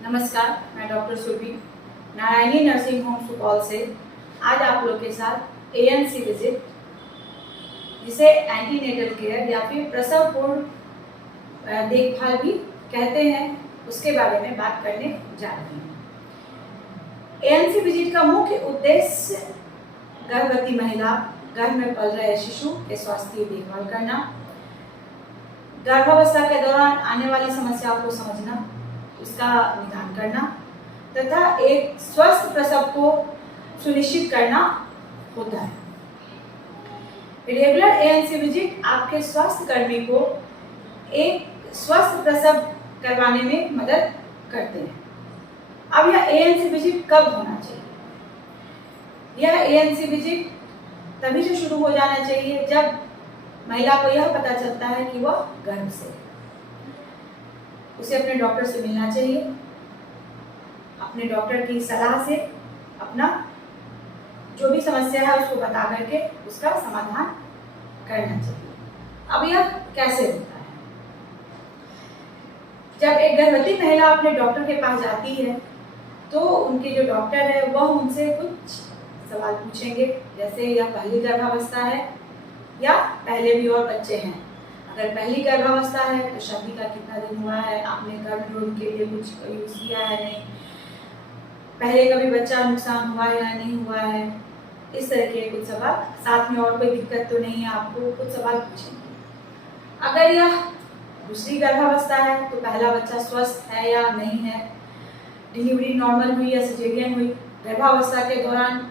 नमस्कार, मैं doctor Surabhi Narayani nursing home Supaul से आज आप लोग के साथ एएनसी विजिट, जिसे एंटीनेटल केयर या फिर प्रसव पूर्व देखभाल भी कहते हैं, उसके बारे में बात करने जा रही हूँ। एएनसी विजिट का मुख्य उद्देश्य गर्भवती महिला, गर्भ में पल रहे शिशु के स्वास्थ्य की देखभाल करना, गर्भावस्था के दौरान आने वाली समस्याओं को समझना, उसका निदान करना तथा एक स्वस्थ प्रसव को सुनिश्चित करना होता है। रेगुलर एएनसी विजिट आपके स्वास्थ्य कर्मी को एक स्वस्थ प्रसव करवाने में मदद करते हैं। अब यह एएनसी विजिट कब होना चाहिए? यह एएनसी विजिट तभी से शुरू हो जाना चाहिए जब महिला को यह पता चलता है कि वह गर्भ से है। उसे अपने डॉक्टर से मिलना चाहिए, अपने डॉक्टर की सलाह से अपना जो भी समस्या है उसको बता करके उसका समाधान करना चाहिए। अब यह कैसे होता है? जब एक गर्भवती महिला अपने डॉक्टर के पास जाती है तो उनके जो डॉक्टर है वह उनसे कुछ सवाल पूछेंगे, जैसे यह पहली गर्भावस्था है या पहले भी और बच्चे हैं। अगर पहली गर्भावस्था है तो शादी का कितना दिन हुआ है, आपने गर्भ निरोधन के लिए कुछ यूज किया है नहीं, पहले कभी बच्चा नुकसान हुआ है या नहीं हुआ है, इस तरह के कुछ सवाल। साथ में और कोई दिक्कत तो नहीं है, आपको कुछ सवाल पूछेंगे। अगर यह दूसरी गर्भावस्था है तो पहला बच्चा स्वस्थ है या नहीं है, डिलीवरी नॉर्मल हुई या सिजेरियन हुई, गर्भावस्था के दौरान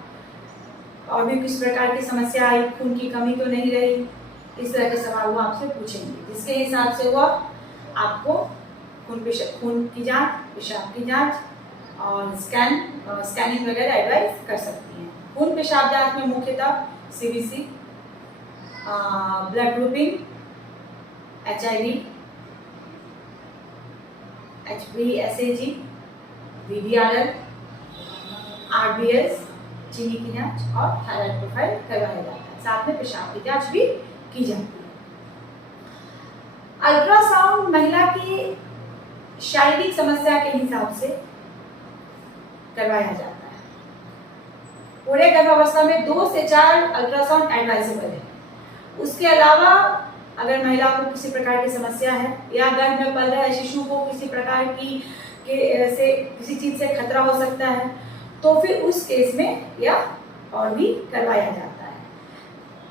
और भी किस प्रकार की समस्या आई, खून की कमी तो नहीं रही, इस तरह के सवाल वो आपसे पूछेंगे, जिसके हिसाब से वो आपको खून की जांच, पेशाब की जांच और स्कैनिंग वगैरह एडवाइस कर सकती हैं। खून पेशाब जांच में मुख्यतः CBC, blood grouping, HIV, HbSAg, VDRL, RBS, चीनी की जांच और थायराइड प्रोफाइल करवाया जाता है। साथ में पेशाब की जांच भी की जाती है। अल्ट्रासाउंड महिला की शारीरिक समस्या के हिसाब से करवाया जाता है। पूरे गर्भावस्था में 2 से 4 अल्ट्रासाउंड एडवाइजेबल है। उसके अलावा अगर महिला को किसी प्रकार की समस्या है या गर्भ में पल रहे शिशु को किसी प्रकार की किसी चीज से खतरा हो सकता है तो फिर उस केस में यह और भी करवाया जाता है।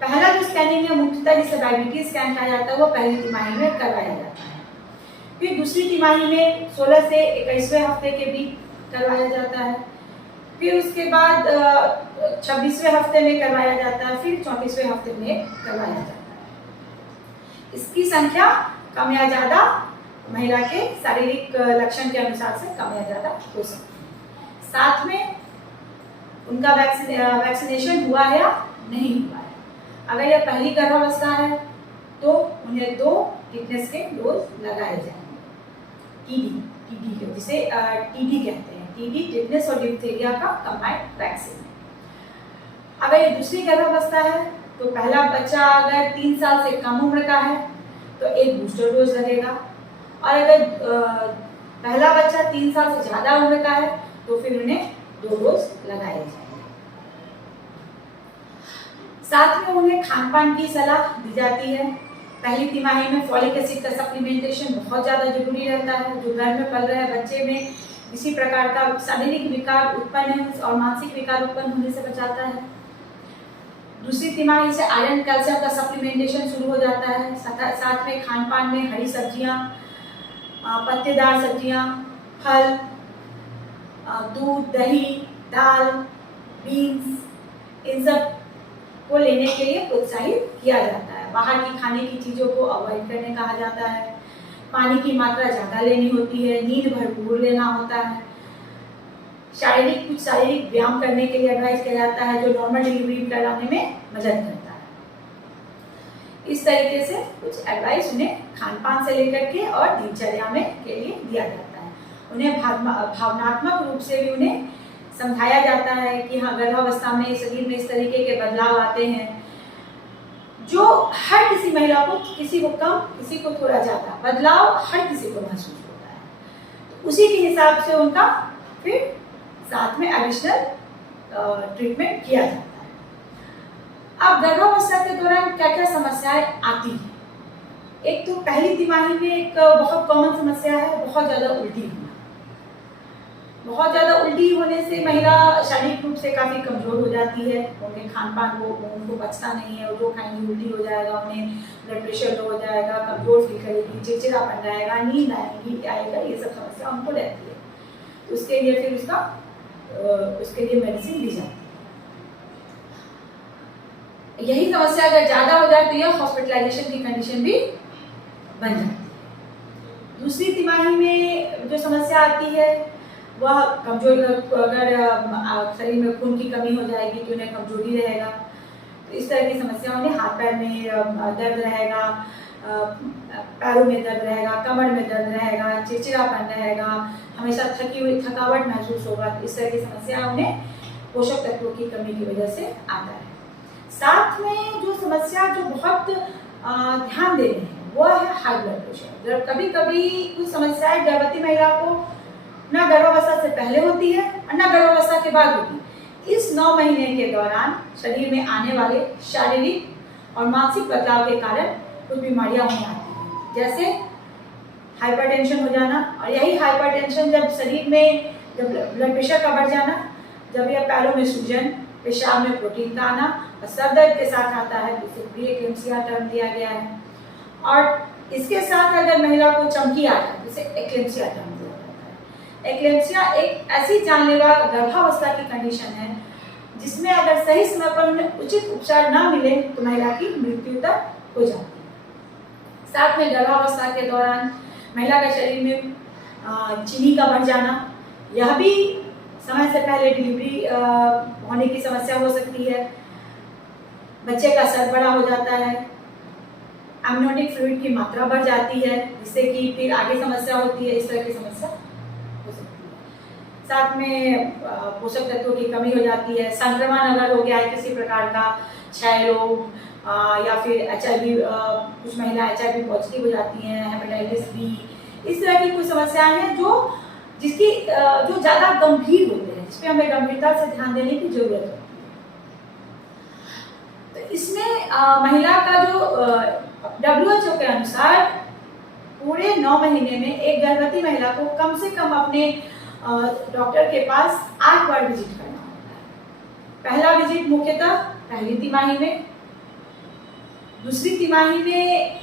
पहला जो स्कैनिंग है मुख्यतः जिसे डायबिटीज स्कैन कहा जाता है वो पहली तिमाही में करवाया जाता है। फिर दूसरी तिमाही में 16 से 21वें हफ्ते के बीच करवाया जाता है। फिर उसके बाद 26वें हफ्ते में करवाया जाता है। फिर 34वें हफ्ते में करवाया जाता है। इसकी संख्या कम या ज़्यादा महिला के शारीरिक लक्षण के अनुसार से कम या ज़्यादा हो सकती है। साथ में उनका वैक्सीनेशन हुआ है या नहीं हुआ है। अगर यह पहली गर्भावस्था है तो उन्हें 2 टिटनेस के डोज लगाए जाएंगे। टीडी के जिसे टीडी कहते हैं, टीडी टिटनेस और डिप्थीरिया का कंबाइंड वैक्सीन। अगर ये दूसरी गर्भावस्था है तो पहला बच्चा अगर 3 साल से कम उम्र का है तो 1 बूस्टर डोज लगेगा, और अगर पहला बच्चा 3 साल से ज़्यादा उम्र का है तो फिर उन्हें 2 डोज लगाए जाएंगे। साथ में उन्हें खान पान की सलाह दी जाती है। पहली तिमाही में फॉलिक एसिड का सप्लीमेंटेशन बहुत ज़्यादा जरूरी रहता है, जो गर्भ में पल रहे बच्चे में किसी प्रकार का शारीरिक विकार उत्पन्न और मानसिक विकार उत्पन्न होने से बचाता है। दूसरी तिमाही से आयरन कैल्शियम का सप्लीमेंटेशन शुरू हो जाता है। साथ में खान पान में हरी सब्जियाँ, पत्तेदार सब्जियाँ, फल, दूध, दही, दाल, बीन्स, इन सब को लेने के लिए प्रोत्साहित किया जाता है। बाहर की खाने की चीज़ों को अवॉइड करने कहा जाता है। पानी की मात्रा ज़्यादा लेनी होती है, नींद भरपूर लेना होता है। कुछ शारीरिक व्यायाम करने के लिए एडवाइस किया जाता है, जो नॉर्मल डिलीवरी कराने में मदद करता है। इस तरीके से कुछ एडवाइस उन्हें खान पान से लेकर के और दिनचर्या में के लिए दिया जाता है। उन्हें भावनात्मक रूप से भी उन्हें समझाया जाता है कि हाँ, गर्भावस्था में शरीर में इस तरीके के बदलाव आते हैं जो हर किसी महिला को, किसी को कम किसी को थोड़ा ज़्यादा बदलाव हर किसी को महसूस होता है। उसी के हिसाब से उनका फिर साथ में एडिशनल ट्रीटमेंट किया जाता है। अब गर्भावस्था के दौरान क्या क्या समस्याएं आती हैं? एक तो पहली तिमाही में एक बहुत कॉमन समस्या है बहुत ज़्यादा उल्टी होना। बहुत ज़्यादा उल्टी होने से महिला शारीरिक रूप से काफ़ी कमज़ोर हो जाती है। उनके खान पान को उनको बचता नहीं है, और जो खाएंगी उल्टी हो जाएगा, उन्हें ब्लड प्रेशर लो हो जाएगा, कमज़ोर फील करेगी, चिड़चिड़ापन रहेगा, नींद आएगा, ये सब समस्या उनको रहती है। उसके लिए फिर उसके लिए मेडिसिन दी जाती है। यही समस्या अगर ज़्यादा हो जाए तो यह हॉस्पिटलाइजेशन की कंडीशन भी बन जाती है। दूसरी तिमाही में जो समस्या आती है वह कमजोर, अगर शरीर में खून की कमी हो जाएगी तो उन्हें कमजोरी रहेगा। तो इस तरह की समस्या उन्हें हाथ पैर में दर्द रहेगा, पैरों में दर्द रहेगा, कमर में दर्द रहेगा, चिड़चिड़ापन रहेगा, हमेशा थकावट महसूस होगा। इस तरह की समस्या उन्हें पोषक तत्वों की कमी की वजह से आता है। साथ में जो समस्या जो बहुत ध्यान देनी है वो है हाई ब्लड प्रेशर। कभी कभी कुछ समस्याएं गर्भवती महिला को ना गर्भावस्था से पहले होती है और ना गर्भावस्था के बाद होती है। इस 9 महीने के दौरान शरीर में आने वाले शारीरिक और मानसिक बदलाव के कारण कुछ बीमारियां होने आती हैं, जैसे हाइपरटेंशन हो जाना। और यही हाइपरटेंशन जब शरीर में जब ब्लड प्रेशर का बढ़ जाना, जब यह पैरों में सूजन, पेशाब में प्रोटीन का आना और सर दर्द के साथ आता है, तो इसे प्री-एक्लेम्पसिया टर्म दिया गया है। और इसके साथ अगर महिला को चमकी आ जाए तो इसे एक्लेम्पसिया टर्म दिया जाता है। एक्लेम्पसिया एक ऐसी जानलेवा गर्भावस्था की कंडीशन है जिसमें अगर सही समय पर उन्हें उचित उपचार ना मिले तो महिला की मृत्यु तक हो जाती है। साथ में गर्भावस्था के दौरान महिला के शरीर में चीनी का बढ़ जाना, यह भी समय से पहले डिलीवरी होने की समस्या हो सकती है। बच्चे का सर बड़ा हो जाता है, एमनियोटिक फ्लूइड की मात्रा बढ़ जाती है, जिससे कि फिर आगे समस्या होती है। इस तरह की समस्या हो सकती है। साथ में पोषक तत्वों की कमी हो जाती है। संक्रमण अगर हो गया है किसी प्रकार का, क्षय रोग या फिर HIV, कुछ महिला HIV पॉजिटिव हो जाती हैं, हेपेटाइटिस B, इस तरह की कुछ समस्याएं हैं जो ज़्यादा गंभीर होते हैं, जिस पे हमें गंभीरता से ध्यान देने की जरूरत होती है। तो इसमें महिला का जो WHO के अनुसार पूरे 9 महीने में एक गर्भवती महिला को कम से कम अपने डॉक्टर के पास 8 बार विजिट करना होता है। पहला विजिट मुख्यतः पहली तिमाही में, दूसरी तिमाही में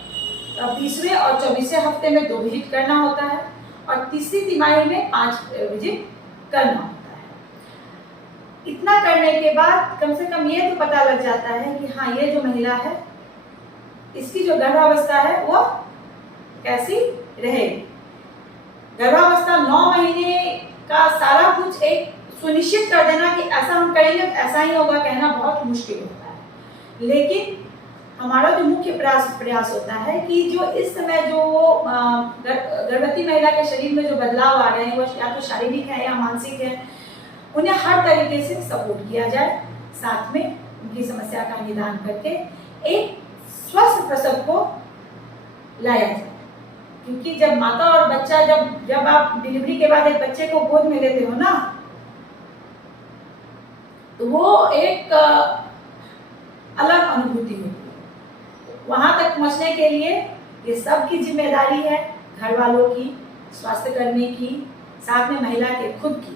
30वें और 24वें हफ्ते में 2 विजिट करना होता है, और तीसरी तिमाही में 5 विजिट करना होता है। इतना करने के बाद कम से कम ये तो पता लग जाता है कि हाँ, ये जो महिला है इसकी जो गर्भावस्था है वो कैसी रहेगी। गर्भावस्था 9 महीने का सारा कुछ एक सुनिश्चित कर देना कि ऐसा हम करेंगे तो ऐसा ही होगा, कहना बहुत मुश्किल होता है। लेकिन हमारा जो मुख्य प्रयास होता है कि जो इस समय जो गर्भवती महिला के शरीर में जो बदलाव आ रहे हैं वो या तो शारीरिक है या मानसिक है, उन्हें हर तरीके से सपोर्ट किया जाए। साथ में उनकी समस्या का निदान करके एक स्वस्थ प्रसव को लाया जाए। क्योंकि जब माता और बच्चा जब आप डिलीवरी के बाद एक बच्चे को गोद में लेते हो ना, तो वो एक अलग अनुभूति होती है। वहां तक पहुंचने के लिए ये सबकी जिम्मेदारी है, घर वालों की, स्वास्थ्य कर्मी की, साथ में महिला के खुद की,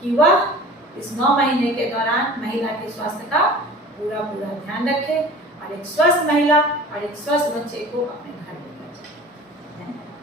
कि वह इस 9 महीने के दौरान महिला के स्वास्थ्य का पूरा ध्यान रखे और एक स्वस्थ महिला और एक स्वस्थ बच्चे को अपने घर लेकर जाए। धन्यवाद।